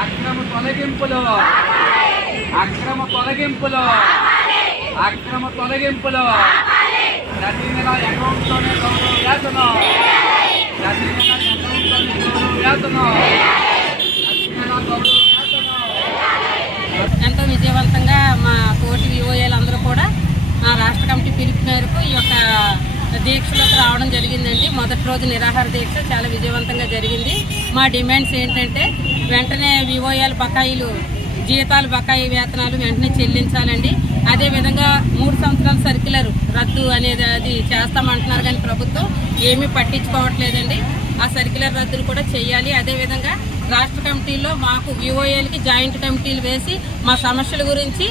అక్రమ తొలగింపులో అక్రమ తొలగింపులో అక్రమ ప్రతి నెల అకౌంట్లోనే గౌరవ వేతనం ప్రతి నెల అకౌంట్లోనే గౌరవ వేతనం ప్రతి నెల గౌరవ దీక్షలోకి రావడం జరిగిందండి. మొదటి రోజు నిరాహార దీక్ష చాలా విజయవంతంగా జరిగింది. మా డిమాండ్స్ ఏంటంటే వెంటనే వివోఎల్ బకాయిలు జీతాలు బకాయి వేతనాలు వెంటనే చెల్లించాలండి. అదేవిధంగా మూడు సంవత్సరాల సర్క్యులర్ రద్దు అనేది అది చేస్తామంటున్నారు కానీ ప్రభుత్వం ఏమీ పట్టించుకోవట్లేదండి. ఆ సర్క్యులర్ రద్దులు కూడా చేయాలి. అదేవిధంగా రాష్ట్ర కమిటీలో మాకు విఓఏలకి జాయింట్ కమిటీలు వేసి మా సమస్యల గురించి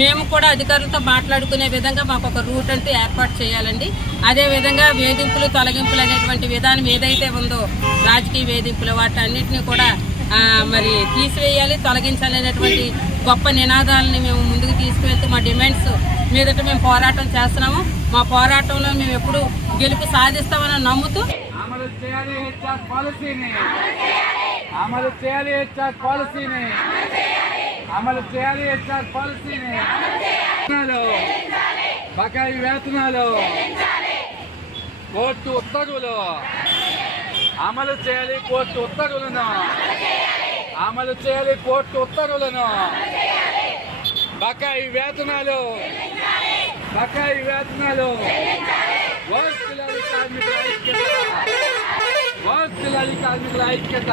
మేము కూడా అధికారులతో మాట్లాడుకునే విధంగా మాకు ఒక రూట్ అంటూ ఏర్పాటు చేయాలండి. అదేవిధంగా వేధింపులు తొలగింపులు అనేటువంటి విధానం ఏదైతే ఉందో రాజకీయ వేధింపులు వాటన్నిటిని కూడా మరి తీసివేయాలి తొలగించాలి అనేటువంటి గొప్ప నినాదాలని మేము ముందుకు తీసుకువెళ్తూ మా డిమాండ్స్ మీదట మేము పోరాటం చేస్తున్నాము. మా పోరాటంలో మేము ఎప్పుడు గెలుపు సాధిస్తామని నమ్ముతూ అమలు చేయాలి హెచ్ఆర్ పాలసీని. అమలు చేయాలి హెచ్ఆర్ పాలసీని. అమలు చేయాలి ఎస్ఆర్ పాలసీని. బకాయి వేతనాలు. కోర్టు ఉత్తర్వులు. అమలు చేయాలి కోర్టు ఉత్తర్వులను. అమలు చేయాలి కోర్టు ఉత్తర్వులను. బకాయి వేతనాలు. బకాయి వేతనాలు. వర్తిల్లాలి కార్మికుల ఐక్యత. వర్తిల్లాలి కార్మికుల ఐక్యత.